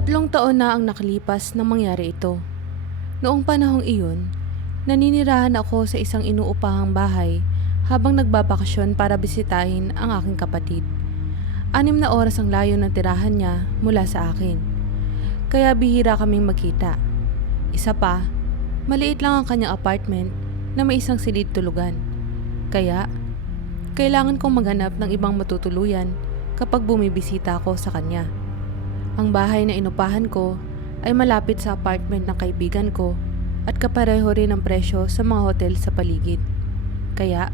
3 taon na ang nakalipas nang mangyari ito. Noong panahong iyon, naninirahan ako sa isang inuupahang bahay habang nagbabakasyon para bisitahin ang aking kapatid. 6 na oras ang layo ng tirahan niya mula sa akin, kaya bihira kaming magkita. Isa pa, maliit lang ang kanyang apartment na may isang silid tulugan. Kaya, kailangan kong maghanap ng ibang matutuluyan kapag bumibisita ako sa kanya. Ang bahay na inupahan ko ay malapit sa apartment ng kaibigan ko at kapareho rin ang presyo sa mga hotel sa paligid. Kaya,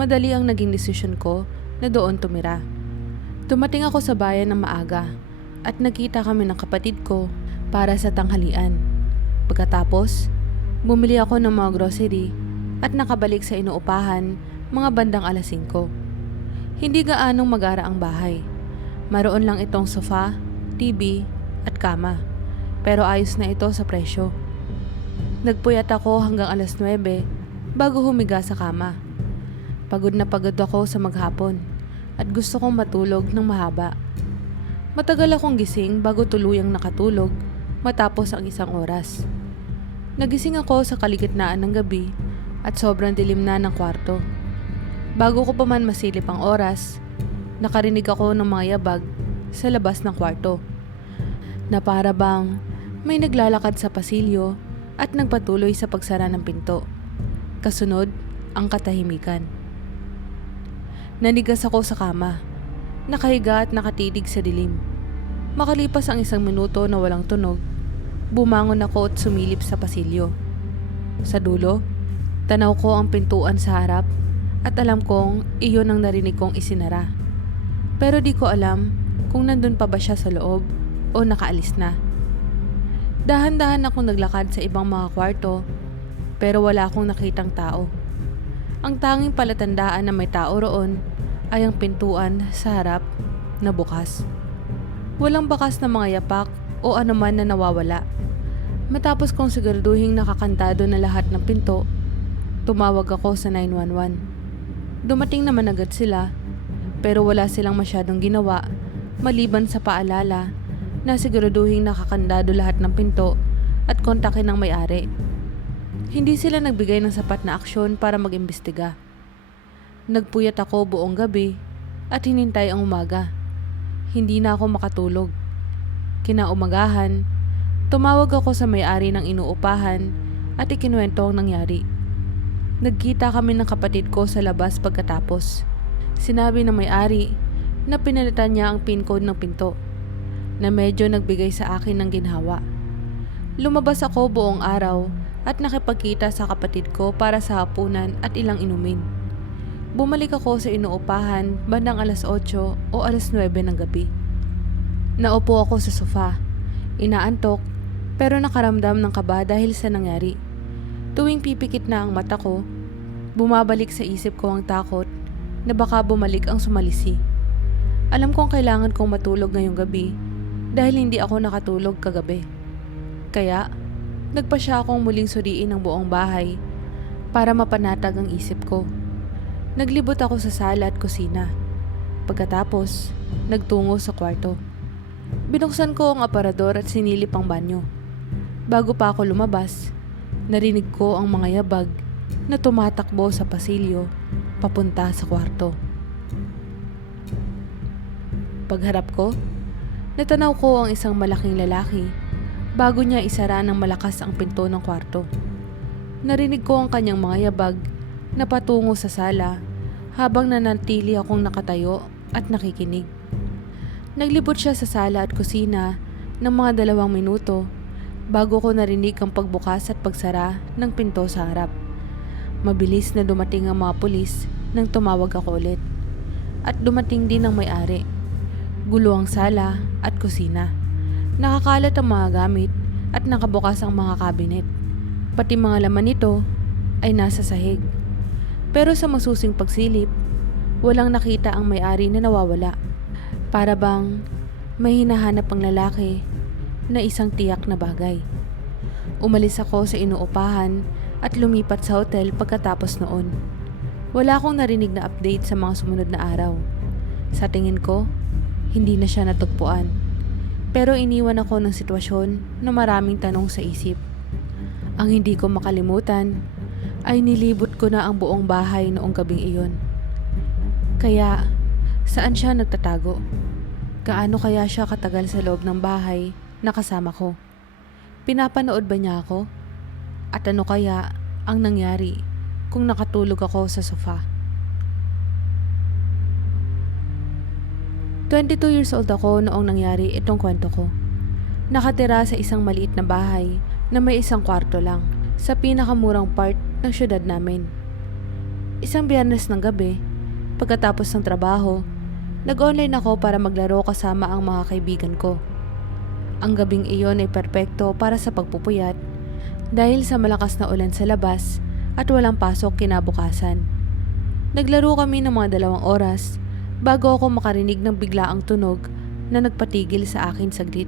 madali ang naging desisyon ko na doon tumira. Dumating ako sa bayan ng maaga at nagkita kami ng kapatid ko para sa tanghalian. Pagkatapos, bumili ako ng mga grocery at nakabalik sa inuupahan mga bandang 5:00. Hindi gaanong magara ang bahay. Maroon lang itong sofa, TV at kama. Pero ayos na ito sa presyo. Nagpuyat ako hanggang 9:00 bago humiga sa kama. Pagod na pagod ako sa maghapon at gusto kong matulog ng mahaba. Matagal akong gising bago tuluyang nakatulog matapos ang 1 oras. Nagising ako sa kaligitnaan ng gabi at sobrang dilim na ng kwarto. Bago ko pa man masilip ang oras, nakarinig ako ng mga yabag sa labas ng kwarto na para bang may naglalakad sa pasilyo at nagpatuloy sa pagsara ng pinto. Kasunod, ang katahimikan. Nanigas ako sa kama, nakahiga at nakatitig sa dilim. Makalipas ang 1 minuto na walang tunog, bumangon ako at sumilip sa pasilyo. Sa dulo, tanaw ko ang pintuan sa harap at alam kong iyon ang narinig kong isinara. Pero di ko alam kung nandun pa ba siya sa loob o nakaalis na. Dahan-dahan akong naglakad sa ibang mga kwarto pero wala akong nakitang tao. Ang tanging palatandaan na may tao roon ay ang pintuan sa harap na bukas. Walang bakas na mga yapak o anuman na nawawala. Matapos kong siguraduhing nakakantado na lahat ng pinto, tumawag ako sa 911. Dumating naman agad sila pero wala silang masyadong ginawa maliban sa paalala na siguraduhing nakakandado lahat ng pinto at kontakin ng may-ari. Hindi sila nagbigay ng sapat na aksyon para mag-imbestiga. Nagpuyat ako buong gabi at hinintay ang umaga. Hindi na ako makatulog. Kinaumagahan, tumawag ako sa may-ari ng inuupahan at ikinuwento ang nangyari. Nagkita kami ng kapatid ko sa labas pagkatapos. Sinabi ng may-ari na pinalitan niya ang pin code ng pinto, na medyo nagbigay sa akin ng ginhawa. Lumabas ako buong araw at nakipagkita sa kapatid ko para sa hapunan at ilang inumin. Bumalik ako sa inuupahan bandang 8:00 o 9:00 ng gabi. Naupo ako sa sofa, inaantok pero nakaramdam ng kaba dahil sa nangyari. Tuwing pipikit na ang mata ko, bumabalik sa isip ko ang takot na baka bumalik ang sumalisi. Alam kong kailangan kong matulog ngayong gabi dahil hindi ako nakatulog kagabi. Kaya, nagpasya akong muling suriin ang buong bahay para mapanatag ang isip ko. Naglibot ako sa sala at kusina. Pagkatapos, nagtungo sa kwarto. Binuksan ko ang aparador at sinilip ang banyo. Bago pa ako lumabas, narinig ko ang mga yabag na tumatakbo sa pasilyo papunta sa kwarto. Pagharap ko, natanaw ko ang isang malaking lalaki bago niya isara ng malakas ang pinto ng kwarto. Narinig ko ang kanyang mga yabag na patungo sa sala habang nanatili akong nakatayo at nakikinig. Naglibot siya sa sala at kusina ng mga 2 minuto bago ko narinig ang pagbukas at pagsara ng pinto sa harap. Mabilis na dumating ang mga pulis nang tumawag ako ulit. At dumating din ang may-ari. Gulo ang sala at kusina. Nakakalat ang mga gamit at nakabukas ang mga kabinet. Pati mga laman nito ay nasa sahig. Pero sa masusing pagsilip, walang nakita ang may-ari na nawawala. Para bang may hinahanap ang lalaki na isang tiyak na bagay. Umalis ako sa inuupahan at lumipat sa hotel pagkatapos noon. Wala akong narinig na update sa mga sumunod na araw. Sa tingin ko, hindi na siya natugpuan. Pero iniwan ako ng sitwasyon na maraming tanong sa isip. Ang hindi ko makalimutan ay nilibot ko na ang buong bahay noong gabing iyon. Kaya, saan siya nagtatago? Gaano kaya siya katagal sa loob ng bahay na kasama ko? Pinapanood ba niya ako? At ano kaya ang nangyari kung nakatulog ako sa sofa? 22 years old ako noong nangyari itong kwento ko. Nakatira sa isang maliit na bahay na may isang kwarto lang sa pinakamurang part ng syudad namin. Isang Biyernes ng gabi, pagkatapos ng trabaho, nag-online ako para maglaro kasama ang mga kaibigan ko. Ang gabing iyon ay perpekto para sa pagpupuyat dahil sa malakas na ulan sa labas at walang pasok kinabukasan. Naglaro kami ng mga 2 oras bago ako makarinig ng biglaang tunog na nagpatigil sa akin saglit.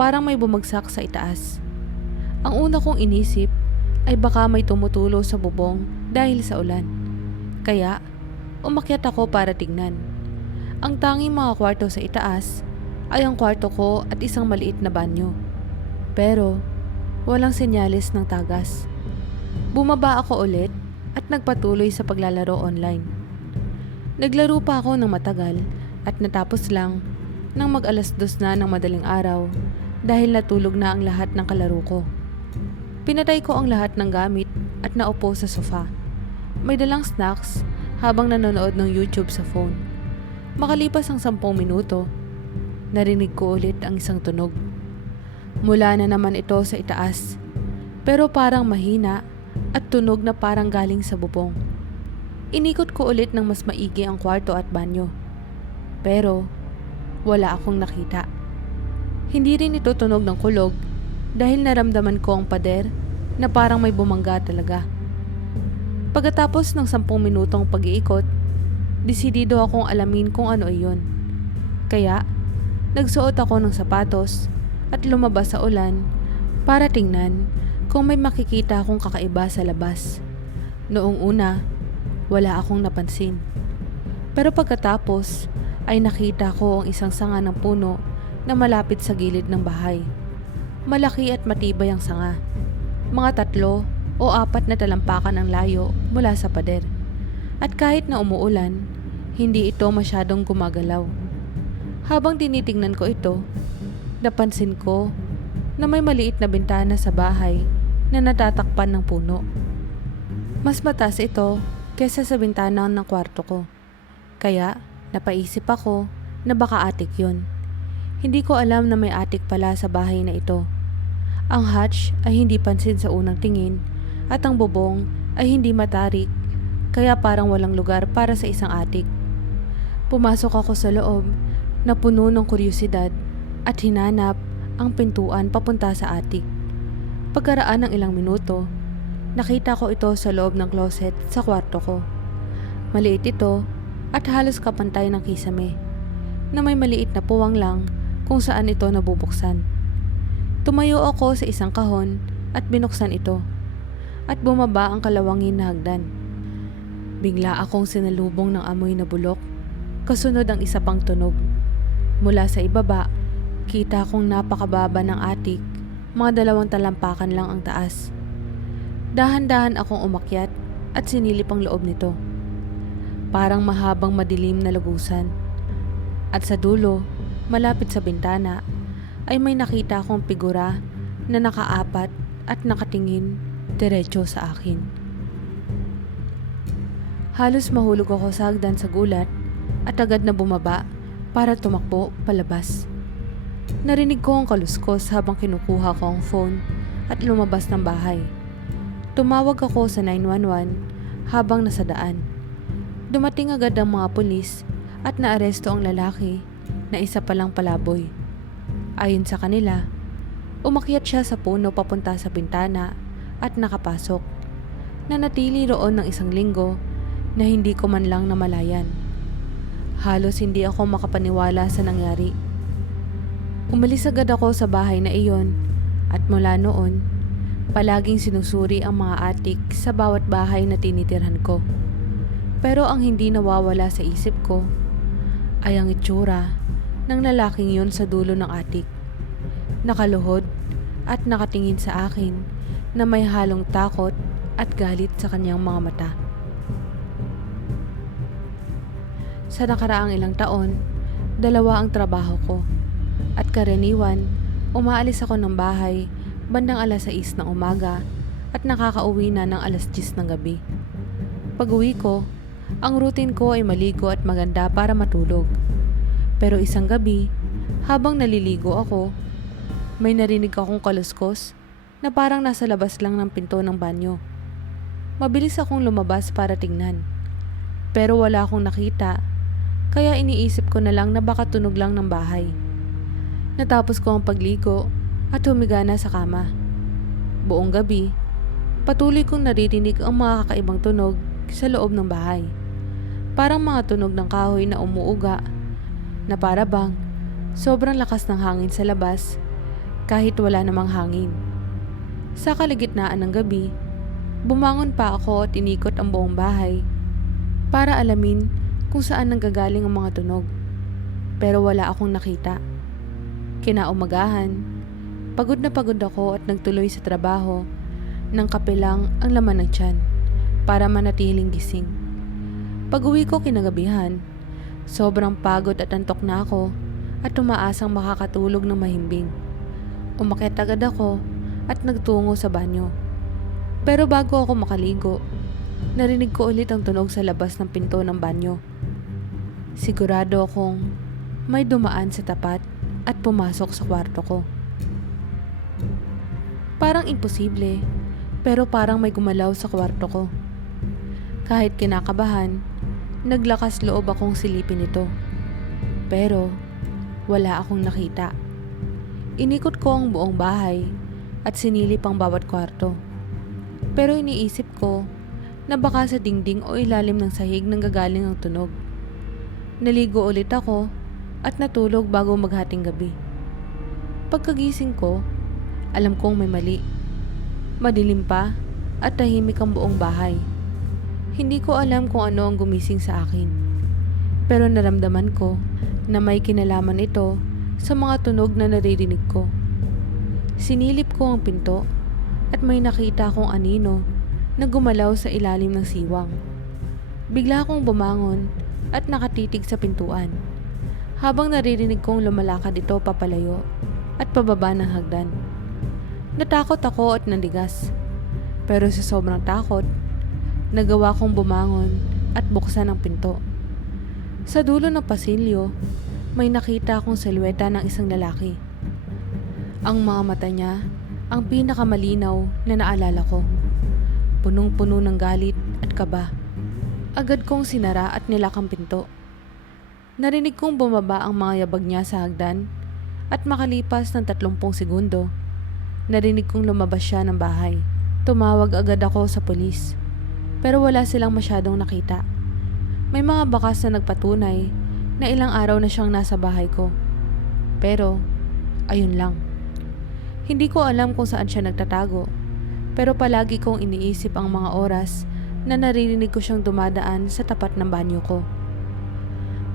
Parang may bumagsak sa itaas. Ang una kong inisip ay baka may tumutulo sa bubong dahil sa ulan. Kaya, umakyat ako para tignan. Ang tanging mga kwarto sa itaas ay ang kwarto ko at isang maliit na banyo. Pero, walang senyales ng tagas. Bumaba ako ulit at nagpatuloy sa paglalaro online. Naglaro pa ako ng matagal at natapos lang nang mag-2:00 na ng madaling araw dahil natulog na ang lahat ng kalaro ko. Pinatay ko ang lahat ng gamit at naupo sa sofa. May dalang snacks habang nanonood ng YouTube sa phone. Makalipas ang 10 minuto, narinig ko ulit ang isang tunog. Mula na naman ito sa itaas, pero parang mahina at tunog na parang galing sa bubong. Inikot ko ulit ng mas maigi ang kwarto at banyo. Pero wala akong nakita. Hindi rin ito tunog ng kulog dahil naramdaman ko ang pader na parang may bumangga talaga. Pagkatapos ng 10 minutong pag-iikot, desidido akong alamin kung ano iyon. Kaya, nagsuot ako ng sapatos at lumabas sa ulan para tingnan kung may makikita akong kakaiba sa labas. Noong una, wala akong napansin. Pero pagkatapos, ay nakita ko ang isang sanga ng puno na malapit sa gilid ng bahay. Malaki at matibay ang sanga. Mga 3 o 4 na talampakan ang layo mula sa pader. At kahit na umuulan, hindi ito masyadong gumagalaw. Habang tinitingnan ko ito, napansin ko na may maliit na bintana sa bahay na natatakpan ng puno. Mas mataas ito kaysa sa bintana ng kwarto ko. Kaya napaisip ako na baka attic yun. Hindi ko alam na may attic pala sa bahay na ito. Ang hatch ay hindi pansin sa unang tingin at ang bubong ay hindi matarik kaya parang walang lugar para sa isang attic. Pumasok ako sa loob na puno ng kuryosidad at hinanap ang pintuan papunta sa attic. Pagkaraan ng ilang minuto, nakita ko ito sa loob ng closet sa kwarto ko. Maliit ito at halos kapantay ng kisame na may maliit na puwang lang kung saan ito nabubuksan. Tumayo ako sa isang kahon at binuksan ito at bumaba ang kalawangin na hagdan. Bigla akong sinalubong ng amoy na bulok, kasunod ang isa pang tunog. Mula sa ibaba, kita kong napakababa ng attic, mga 2 talampakan lang ang taas. Dahan-dahan akong umakyat at sinilip ang loob nito. Parang mahabang madilim na lugusan. At sa dulo, malapit sa bintana, ay may nakita akong figura na nakaapat at nakatingin diretso sa akin. Halos mahulog ako sa hagdan sa gulat at agad na bumaba para tumakbo palabas. Narinig ko ang kaluskos habang kinukuha ko ang phone at lumabas ng bahay. Tumawag ako sa 911 habang nasa daan. Dumating agad ang mga pulis at naaresto ang lalaki na isa palang palaboy. Ayon sa kanila, umakyat siya sa puno papunta sa bintana at nakapasok. Nanatili roon ng 1 linggo na hindi ko man lang namalayan. Halos hindi ako makapaniwala sa nangyari. Umalis agad ako sa bahay na iyon at mula noon, palaging sinusuri ang mga attic sa bawat bahay na tinitirhan ko. Pero ang hindi nawawala sa isip ko ay ang itsura ng lalaking yun sa dulo ng atik. Nakaluhod at nakatingin sa akin na may halong takot at galit sa kanyang mga mata. Sa nakaraang ilang taon, 2 ang trabaho ko at karaniwan umaalis ako ng bahay bandang 6:00 ng umaga at nakakauwi na ng 10:00 ng gabi. Pag uwi ko, ang routine ko ay maligo at maganda para matulog. Pero isang gabi, habang naliligo ako, may narinig akong kaluskos na parang nasa labas lang ng pinto ng banyo. Mabilis akong lumabas para tingnan. Pero wala akong nakita, kaya iniisip ko na lang na baka tunog lang ng bahay. Natapos ko ang pagligo at humiga na sa kama. Buong gabi, patuloy kong naririnig ang mga kakaibang tunog sa loob ng bahay. Parang mga tunog ng kahoy na umuuga, na para bang sobrang lakas ng hangin sa labas kahit wala namang hangin. Sa kalagitnaan ng gabi, bumangon pa ako at inikot ang buong bahay para alamin kung saan nanggagaling ang mga tunog. Pero wala akong nakita. Kinaumagahan, pagod na pagod ako at nagtuloy sa trabaho nang kape lang ang laman ng tiyan para manatiling gising. Pag-uwi ko kinagabihan, sobrang pagod at antok na ako at tumaasang makakatulog ng mahimbing. Umakyat agad ako at nagtungo sa banyo. Pero bago ako makaligo, narinig ko ulit ang tunog sa labas ng pinto ng banyo. Sigurado akong may dumaan sa tapat at pumasok sa kwarto ko. Parang imposible, pero parang may gumalaw sa kwarto ko. Kahit kinakabahan, naglakas loob akong silipin ito. Pero wala akong nakita. Inikot ko ang buong bahay at sinilip ang bawat kwarto. Pero iniisip ko na baka sa dingding o ilalim ng sahig nanggagaling ang tunog. Naligo ulit ako at natulog bago maghating gabi. Pagkagising ko, alam kong may mali. Madilim pa at tahimik ang buong bahay. Hindi ko alam kung ano ang gumising sa akin. Pero naramdaman ko na may kinalaman ito sa mga tunog na naririnig ko. Sinilip ko ang pinto at may nakita akong anino na gumalaw sa ilalim ng siwang. Bigla akong bumangon at nakatitig sa pintuan habang naririnig kong lumalakad ito papalayo at pababa ng hagdan. Natakot ako at nandigas, pero sa sobrang takot, nagawa kong bumangon at buksan ang pinto. Sa dulo ng pasilyo, may nakita akong silweta ng isang lalaki. Ang mga mata niya ang pinakamalinaw na naalala ko. Punong-puno ng galit at kaba. Agad kong sinara at nilakang pinto. Narinig kong bumaba ang mga yabag niya sa hagdan at makalipas ng 30 segundo, narinig kong lumabas siya ng bahay. Tumawag agad ako sa pulis, pero wala silang masyadong nakita. May mga bakas na nagpatunay na ilang araw na siyang nasa bahay ko. Pero, ayun lang. Hindi ko alam kung saan siya nagtatago, pero palagi kong iniisip ang mga oras na naririnig ko siyang dumadaan sa tapat ng banyo ko.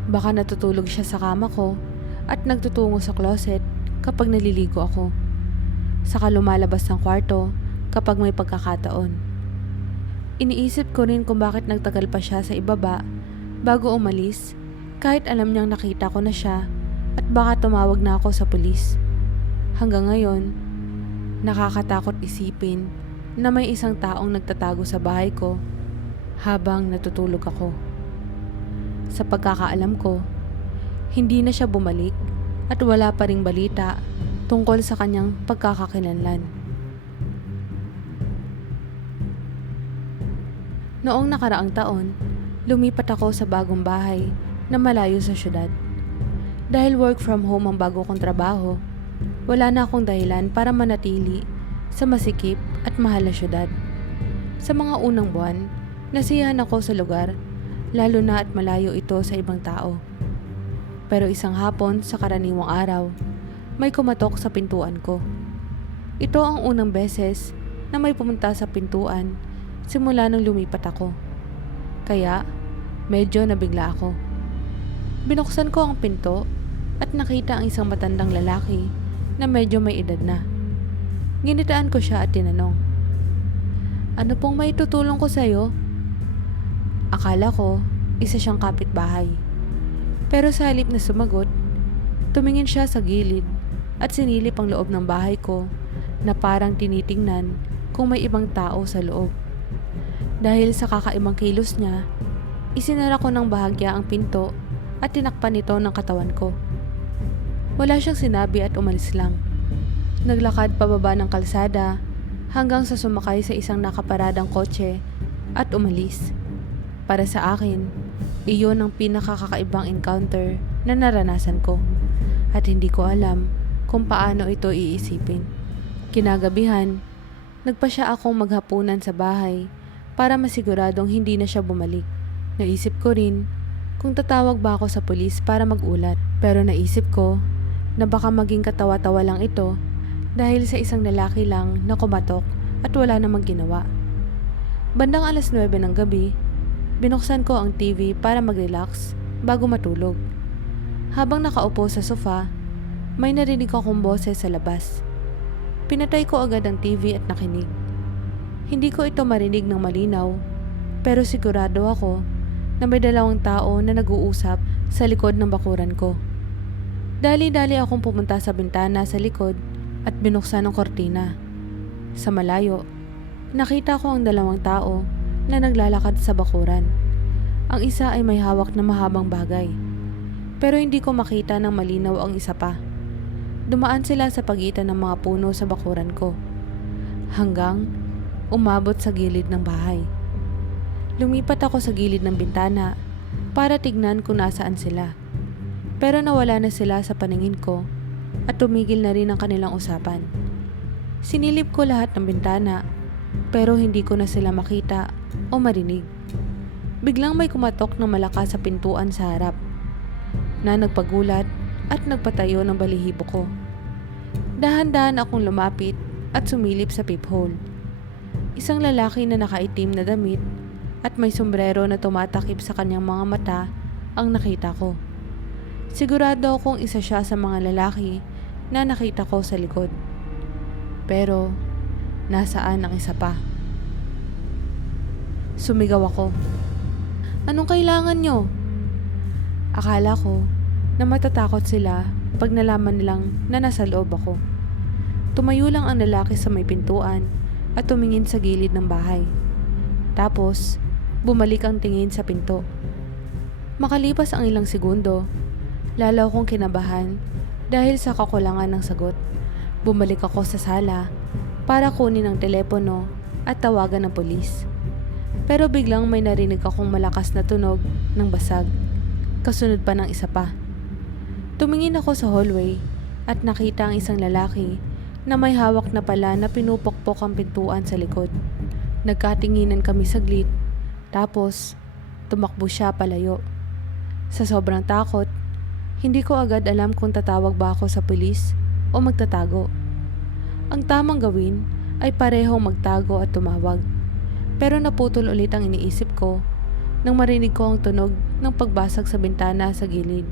Baka natutulog siya sa kama ko at nagtutungo sa closet kapag naliligo ako. Saka lumalabas ng kwarto kapag may pagkakataon. Iniisip ko rin kung bakit nagtagal pa siya sa ibaba bago umalis, kahit alam niyang nakita ko na siya at baka tumawag na ako sa pulis. Hanggang ngayon, nakakatakot isipin na may isang taong nagtatago sa bahay ko habang natutulog ako. Sa pagkakaalam ko, hindi na siya bumalik at wala pa ring balita tungkol sa kanyang pagkakakilanlan. Noong nakaraang taon, lumipat ako sa bagong bahay na malayo sa syudad. Dahil work from home ang bago kong trabaho, wala na akong dahilan para manatili sa masikip at mahal na syudad. Sa mga unang buwan, nasiyahan ako sa lugar, lalo na at malayo ito sa ibang tao. Pero isang hapon sa karaniwang araw, may kumatok sa pintuan ko. Ito ang unang beses na may pumunta sa pintuan simula nang lumipat ako. Kaya, medyo nabigla ako. Binuksan ko ang pinto at nakita ang isang matandang lalaki na medyo may edad na. Ginitaan ko siya at tinanong, "Ano pong may tutulong ko sa'yo?" Akala ko isa siyang kapitbahay. Pero sa halip na sumagot, tumingin siya sa gilid at sinilip ang loob ng bahay ko na parang tinitingnan kung may ibang tao sa loob. Dahil sa kakaibang kilos niya, isinara ko ng bahagya ang pinto at tinakpan ito ng katawan ko. Wala siyang sinabi at umalis lang. Naglakad pababa ng kalsada hanggang sa sumakay sa isang nakaparadang kotse at umalis. Para sa akin, iyon ang pinakakakaibang encounter na naranasan ko at hindi ko alam kung paano ito iisipin. Kinagabihan, nagpa siya akong maghapunan sa bahay para masiguradong hindi na siya bumalik. Naisip ko rin kung tatawag ba ako sa pulis para mag-ulat, pero naisip ko na baka maging katawa-tawa lang ito dahil sa isang lalaki lang na kumatok at wala namang ginawa. Bandang 9:00 ng gabi, binuksan ko ang TV para mag-relax bago matulog. Habang nakaupo sa sofa, may narinig akong boses sa labas. Pinatay ko agad ang TV at nakinig. Hindi ko ito marinig ng malinaw, pero sigurado ako na may dalawang tao na nag-uusap sa likod ng bakuran ko. Dali-dali akong pumunta sa bintana sa likod at binuksan ang kortina. Sa malayo, nakita ko ang dalawang tao na naglalakad sa bakuran. Ang isa ay may hawak na mahabang bagay, pero hindi ko makita ng malinaw ang isa pa. Dumaan sila sa pagitan ng mga puno sa bakuran ko, hanggang umabot sa gilid ng bahay. Lumipat ako sa gilid ng bintana para tignan kung nasaan sila. Pero nawala na sila sa paningin ko at tumigil na rin ang kanilang usapan. Sinilip ko lahat ng bintana pero hindi ko na sila makita o marinig. Biglang may kumatok ng malakas sa pintuan sa harap na nagpagulat at nagpatayo ng balihibo ko. Dahan-dahan akong lumapit at sumilip sa peephole. Isang lalaki na nakaitim na damit at may sombrero na tumatakip sa kanyang mga mata ang nakita ko. Sigurado akong isa siya sa mga lalaki na nakita ko sa likod. Pero nasaan ang isa pa? Sumigaw ako. "Anong kailangan nyo?" Akala ko na matatakot sila pag nalaman nilang na nasa loob ako. Tumayo lang ang lalaki sa may pintuan at tumingin sa gilid ng bahay. Tapos, bumalik ang tingin sa pinto. Makalipas ang ilang segundo, lalo akong kinabahan dahil sa kakulangan ng sagot. Bumalik ako sa sala para kunin ang telepono at tawagan ng pulis. Pero biglang may narinig akong malakas na tunog ng basag, kasunod pa ng isa pa. Tumingin ako sa hallway at nakita ang isang lalaki na may hawak na pala na pinupokpok ang pintuan sa likod. Nagkatinginan kami saglit, tapos tumakbo siya palayo. Sa sobrang takot, hindi ko agad alam kung tatawag ba ako sa pulis o magtatago. Ang tamang gawin ay parehong magtago at tumawag. Pero naputol ulit ang iniisip ko nang marinig ko ang tunog ng pagbasag sa bintana sa gilid.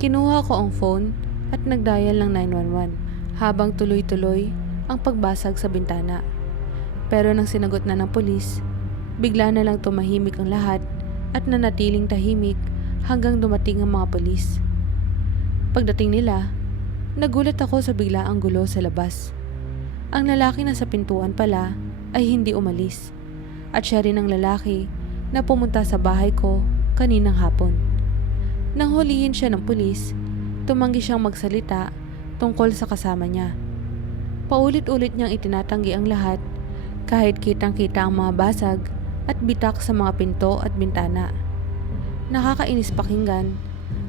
Kinuha ko ang phone at nagdial ng 911 habang tuloy-tuloy ang pagbasag sa bintana. Pero nang sinagot na ng pulis, bigla na lang tumahimik ang lahat at nanatiling tahimik hanggang dumating ang mga pulis. Pagdating nila, nagulat ako sa biglaang gulo sa labas. Ang lalaki na sa pintuan pala ay hindi umalis at siya rin ang lalaki na pumunta sa bahay ko kaninang hapon. Nang hulihin siya ng pulis, tumanggi siyang magsalita tungkol sa kasama niya. Paulit-ulit niyang itinatanggi ang lahat kahit kitang-kita ang mga basag at bitak sa mga pinto at bintana. Nakakainis pakinggan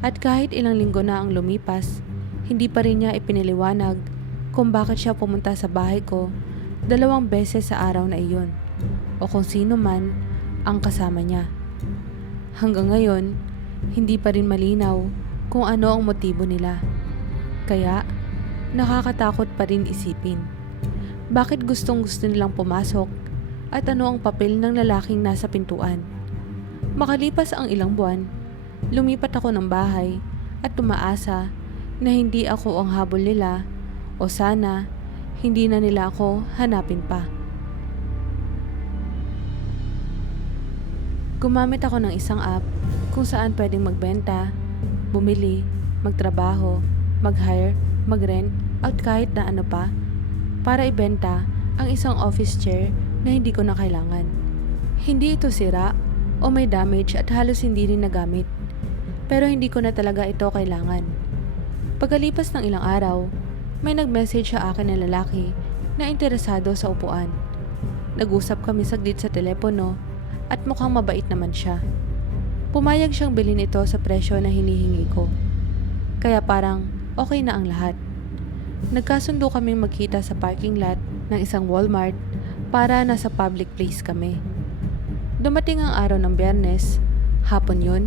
at kahit ilang linggo na ang lumipas, hindi pa rin niya ipiniliwanag kung bakit siya pumunta sa bahay ko 2 beses sa araw na iyon o kung sino man ang kasama niya. Hanggang ngayon, hindi pa rin malinaw kung ano ang motibo nila. Kaya, nakakatakot pa rin isipin. Bakit gustong-gusto nilang pumasok at ano ang papel ng lalaking nasa pintuan? Makalipas ang ilang buwan, lumipat ako ng bahay at umaasa na hindi ako ang habol nila o sana hindi na nila ako hanapin pa. Gumamit ako ng isang app kung saan pwedeng magbenta, bumili, magtrabaho, mag-hire, mag-rent at kahit na ano pa para ibenta ang isang office chair na hindi ko na kailangan. Hindi ito sira o may damage at halos hindi rin nagamit. Pero hindi ko na talaga ito kailangan. Pagkalipas ng ilang araw, may nag-message sa akin na lalaki na interesado sa upuan. Nag-usap kami saglit sa telepono at mukhang mabait naman siya. Pumayag siyang bilhin ito sa presyo na hinihingi ko. Kaya parang okay na ang lahat. Nagkasundo kaming magkita sa parking lot ng isang Walmart para nasa public place kami. Dumating ang araw ng Biyernes, hapon yun.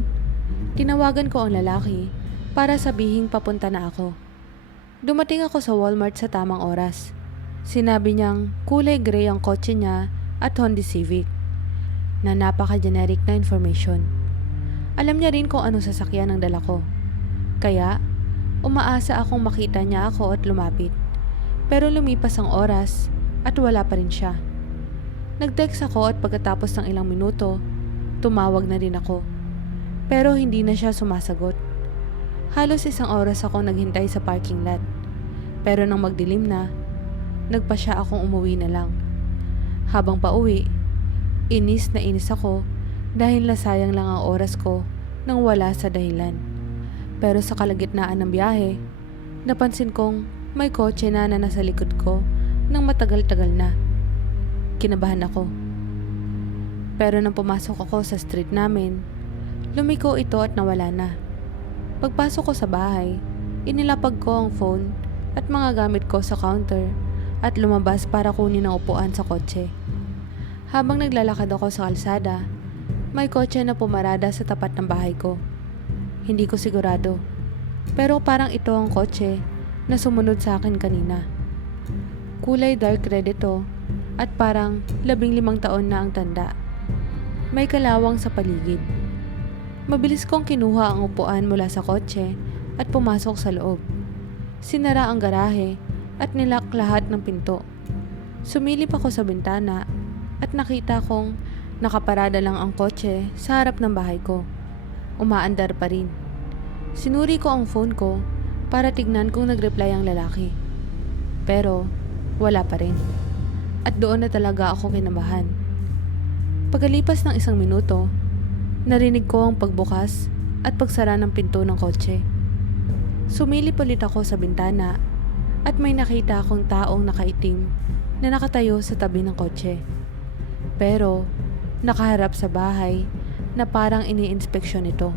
Tinawagan ko ang lalaki para sabihing papunta na ako. Dumating ako sa Walmart sa tamang oras. Sinabi niyang kulay gray ang kotse niya at Honda Civic, na napaka-generic na information. Alam niya rin kung anong sasakyan ang dala ko. Kaya, umaasa akong makita niya ako at lumapit. Pero lumipas ang oras at wala pa rin siya. Nag-text ako at pagkatapos ng ilang minuto, tumawag na rin ako. Pero hindi na siya sumasagot. Halos isang oras ako naghintay sa parking lot. Pero nang magdilim na, nagpa siya akong umuwi na lang. Habang pauwi, inis na inis ako dahil nasayang lang ang oras ko nang wala sa dahilan. Pero sa kalagitnaan ng biyahe, napansin kong may kotse na nasa likod ko nang matagal-tagal na. Kinabahan ako. Pero nang pumasok ako sa street namin, lumiko ito at nawala na. Pagpasok ko sa bahay, inilapag ko ang phone at mga gamit ko sa counter at lumabas para kunin ang upuan sa kotse. Habang naglalakad ako sa kalsada, may kotse na pumarada sa tapat ng bahay ko. Hindi ko sigurado, pero parang ito ang kotse na sumunod sa akin kanina. Kulay dark red ito at parang 15 taon na ang tanda. May kalawang sa paligid. Mabilis kong kinuha ang upuan mula sa kotse at pumasok sa loob. Sinara ang garahe at nilak lahat ng pinto. Sumilip ako sa bintana at nakita kong nakaparada lang ang kotse sa harap ng bahay ko. Umaandar pa rin. Sinuri ko ang phone ko para tignan kung nag-reply ang lalaki. Pero wala pa rin. At doon na talaga ako kinabahan. Pagkalipas ng isang minuto, narinig ko ang pagbukas at pagsara ng pinto ng kotse. Sumilip ulit ako sa bintana at may nakita akong taong nakaitim na nakatayo sa tabi ng kotse. Pero nakaharap sa bahay na parang ini-inspeksyon ito.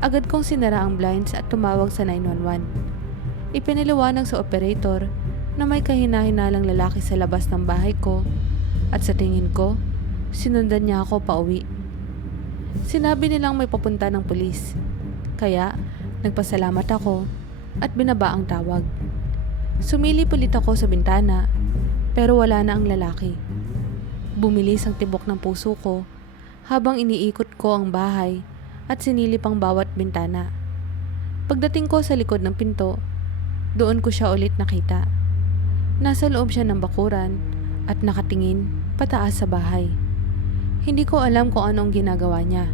Agad kong sinara ang blinds at tumawag sa 911. Ipinaliwanag sa operator na may kahina-hinalang lalaki sa labas ng bahay ko at sa tingin ko, sinundan niya ako pauwi. Sinabi nilang may papunta ng pulis. Kaya, nagpasalamat ako at binaba ang tawag. Sumilip ulit ako sa bintana, pero wala na ang lalaki. Bumilis ang tibok ng puso ko habang iniikot ko ang bahay at sinilip ang bawat bintana. Pagdating ko sa likod ng pinto, doon ko siya ulit nakita. Nasa loob siya ng bakuran at nakatingin pataas sa bahay. Hindi ko alam kung anong ginagawa niya.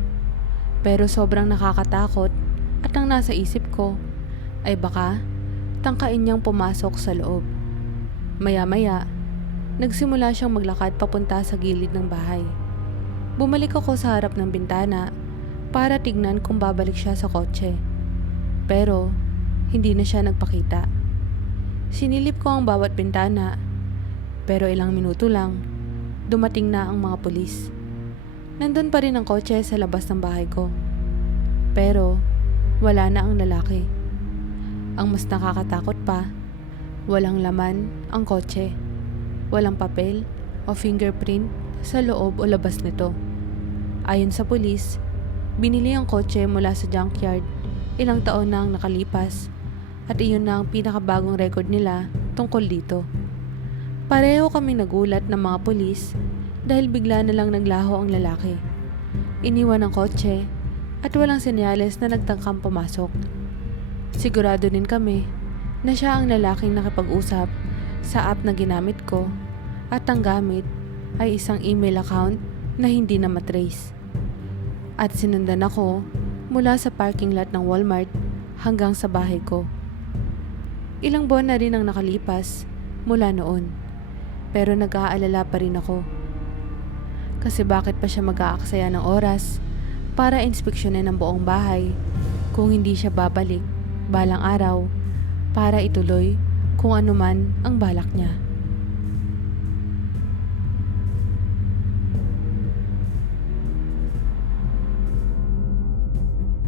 Pero sobrang nakakatakot at ang nasa isip ko ay baka tangkain niyang pumasok sa loob. Maya-maya, nagsimula siyang maglakad papunta sa gilid ng bahay. Bumalik ako sa harap ng bintana para tignan kung babalik siya sa kotse. Pero hindi na siya nagpakita. Sinilip ko ang bawat bintana, pero ilang minuto lang, dumating na ang mga pulis. Nandun pa rin ang kotse sa labas ng bahay ko. Pero wala na ang lalaki. Ang mas nakakatakot pa, walang laman ang kotse. Walang papel o fingerprint sa loob o labas nito. Ayon sa pulis, binili ang kotse mula sa junkyard ilang taon na ang nakalipas at iyon na ang pinakabagong record nila tungkol dito. Pareho kami nagulat ng mga pulis dahil bigla na lang naglaho ang lalaki. Iniwan ang kotse at walang senyales na nagtangkang pumasok. Sigurado din kami na siya ang lalaking nakipag-usap sa app na ginamit ko at ang gamit ay isang email account na hindi na matrace. At sinundan ako mula sa parking lot ng Walmart hanggang sa bahay ko. Ilang buwan na rin ang nakalipas mula noon, pero nag-aalala pa rin ako. Kasi bakit pa siya mag-aaksaya ng oras para inspeksyonin ang buong bahay kung hindi siya babalik balang araw para ituloy kung ano man ang balak niya.